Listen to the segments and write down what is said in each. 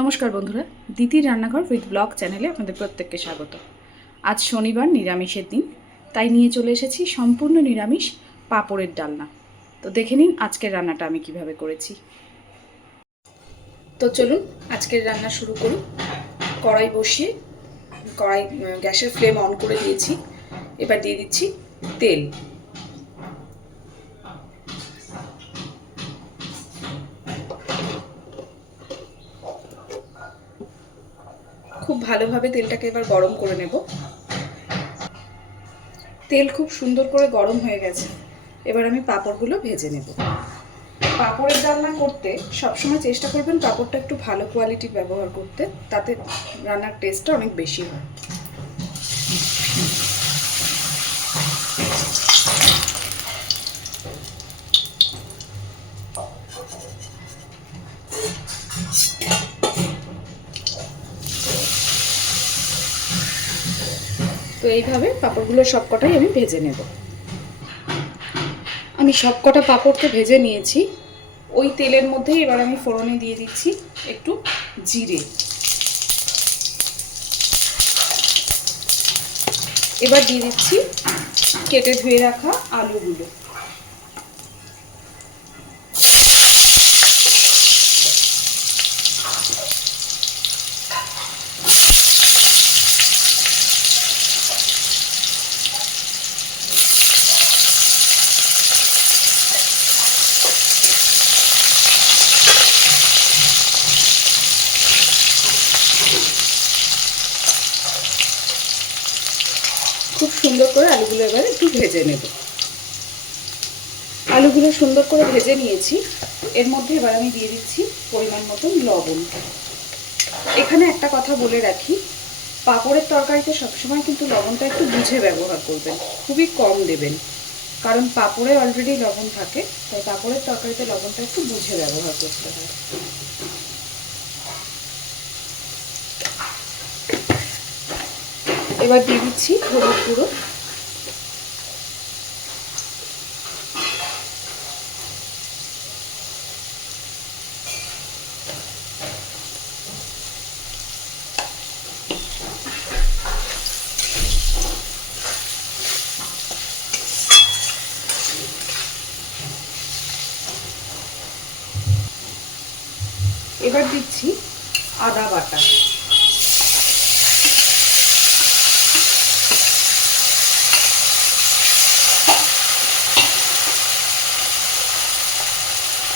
নমস্কার বন্ধুরা, দিদির রান্নাঘর উইথ ব্লগ চ্যানেলে আপনাদের প্রত্যেককে স্বাগত। আজ শনিবার, নিরামিষের দিন, তাই নিয়ে চলে এসেছি সম্পূর্ণ নিরামিষ পাঁপড়ের ডালনা। তো দেখে নিন আজকের রান্নাটা আমি কিভাবে করেছি। তো চলুন আজকের রান্না শুরু করি। কড়াই বসিয়ে গ্যাসের ফ্লেম অন করে দিয়েছি। এবার দিয়ে দিচ্ছি তেল। খুব ভালোভাবে তেলটাকে এবার গরম করে নেব। তেল খুব সুন্দর করে গরম হয়ে গেছে। এবার আমি পাঁপড়গুলো ভেজে নেব। পাঁপড়ের ডালনা করতে সবসময় চেষ্টা করবেন পাঁপড়টা একটু ভালো কোয়ালিটির ব্যবহার করতে, তাতে রান্নার টেস্টটা অনেক বেশি হয়। তো এইভাবে পাঁপড়গুলো সবকটাই আমি ভেজে নেব। আমি সবকটা পাঁপড়কে ভেজে নিয়েছি। ওই তেলের মধ্যেই এবার আমি ফোড়নে দিয়ে দিচ্ছি একটু জিরে। এবার দিয়ে দিচ্ছি কেটে ধুয়ে রাখা আলুগুলো। খুব সুন্দর করে আলুগুলো এবার একটু ভেজে নেব। আলুগুলো সুন্দর করে ভেজে নিয়েছি। এর মধ্যে এবার আমি দিয়ে দিচ্ছি পরিমাণ মতন লবণ। এখানে একটা কথা বলে রাখি, পাঁপড়ের তরকারিতে সবসময় কিন্তু লবণটা একটু বুঝে ব্যবহার করবেন, খুবই কম দেবেন, কারণ পাঁপড়ে অলরেডি লবণ থাকে, তাই পাঁপড়ের তরকারিতে লবণটা একটু বুঝে ব্যবহার করতে হয়। এবার দিয়ে দিচ্ছি হলুদ গুঁড়ো। এবার দিচ্ছি আদা বাটা।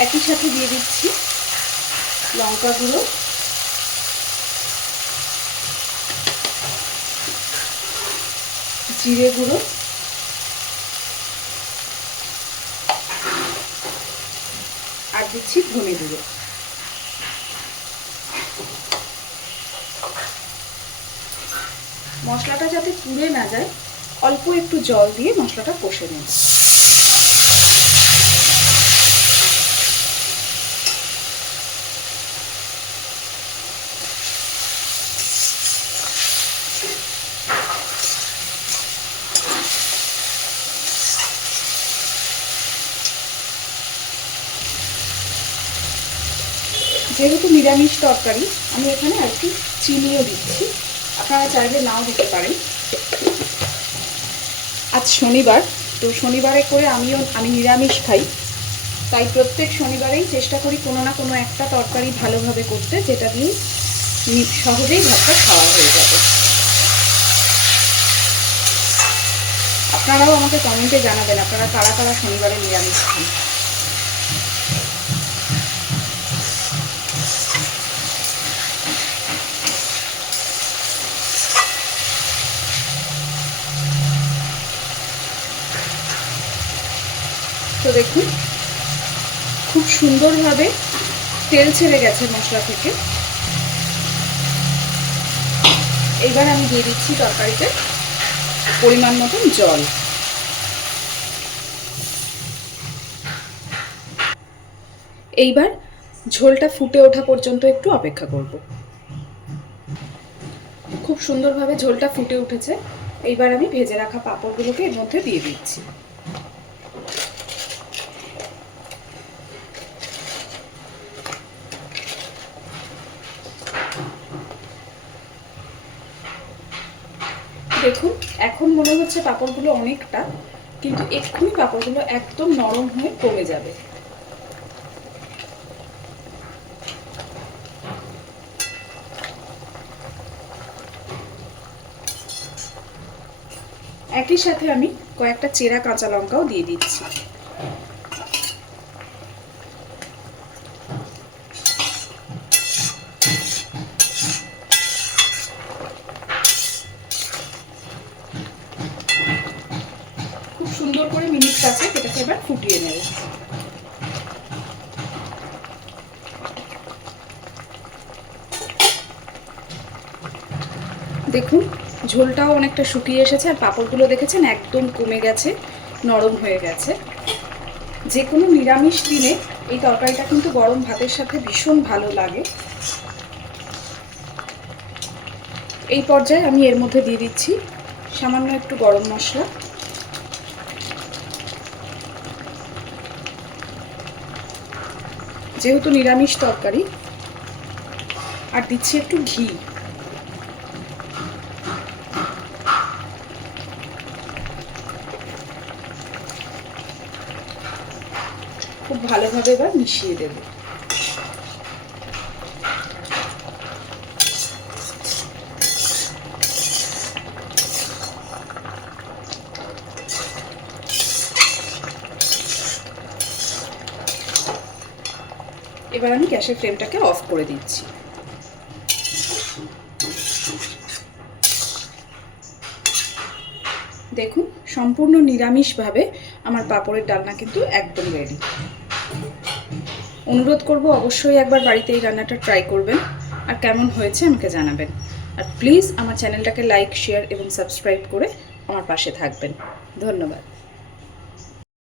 একই সাথে দিয়ে দিচ্ছি লঙ্কা গুঁড়ো, জিরে গুঁড়ো, আর দিচ্ছি ধনে গুঁড়ো। মশলাটা যাতে পুড়ে না যায়, অল্প একটু জল দিয়ে মশলাটা কষে নেব। যেহেতু নিরামিষ তরকারি, আমি এখানে একটু চিনিও দিচ্ছি, আপনারা চাইলে নাও দিতে পারেন। আজ শনিবার, তো শনিবারে করে আমি নিরামিষ খাই, তাই প্রত্যেক শনিবারেই চেষ্টা করি কোনো না কোনো একটা তরকারি ভালোভাবে করতে, যেটা দিয়ে সহজেই ভাতটা খাওয়া হয়ে যাবে। আপনারাও আমাকে কমেন্টে জানাবেন আপনারা কারা কারা শনিবারে নিরামিষ খান। তো দেখুন খুব সুন্দরভাবে তেল ছেড়ে গেছে মশলা থেকে। এইবার আমি দিয়ে দিচ্ছি তরকারিতে পরিমাণ মতন জল। এইবার ঝোলটা ফুটে ওঠা পর্যন্ত একটু অপেক্ষা করব। খুব সুন্দরভাবে ঝোলটা ফুটে উঠেছে। এইবার আমি ভেজে রাখা পাঁপড়গুলোকে এর মধ্যে দিয়ে দিচ্ছি। দেখুন এখন মনে হচ্ছে পাঁপড়গুলো অনেকটা, কিন্তু এক্ষুনি পাঁপড়গুলো একদম নরম হয়ে কমে যাবে। একই সাথে আমি কয়েকটা চেরা কাঁচা লঙ্কাও দিয়ে দিচ্ছি। খুব সুন্দর করে মিনিট পাঁচেক এটাকে এবার ফুটিয়ে নেব। দেখুন ঝোলটাও অনেকটা শুকিয়ে এসেছে, আর পাঁপড়গুলো দেখেছেন একদম কমে গেছে, নরম হয়ে গেছে। যে কোনো নিরামিষ দিনে এই তরকারিটা কিন্তু গরম ভাতের সাথে ভীষণ ভালো লাগে। এই পর্যায়ে আমি এর মধ্যে দিয়ে দিচ্ছি সামান্য একটু গরম মশলা, যেহেতু নিরামিষ তরকারি, আর দিচ্ছি একটু ঘি। খুব ভালোভাবে এবার মিশিয়ে দেব। এবার আমি গ্যাসের ফ্লেমটাকে অফ করে দিচ্ছি। দেখুন সম্পূর্ণ নিরামিষভাবে আমার পাঁপড়ের ডালনা কিন্তু একদম রেডি। অনুরোধ করব অবশ্যই একবার বাড়িতে এই রান্নাটা ট্রাই করবেন, আর কেমন হয়েছে আমাকে জানাবেন। আর প্লিজ আমার চ্যানেলটাকে লাইক, শেয়ার এবং সাবস্ক্রাইব করে আমার পাশে থাকবেন। ধন্যবাদ।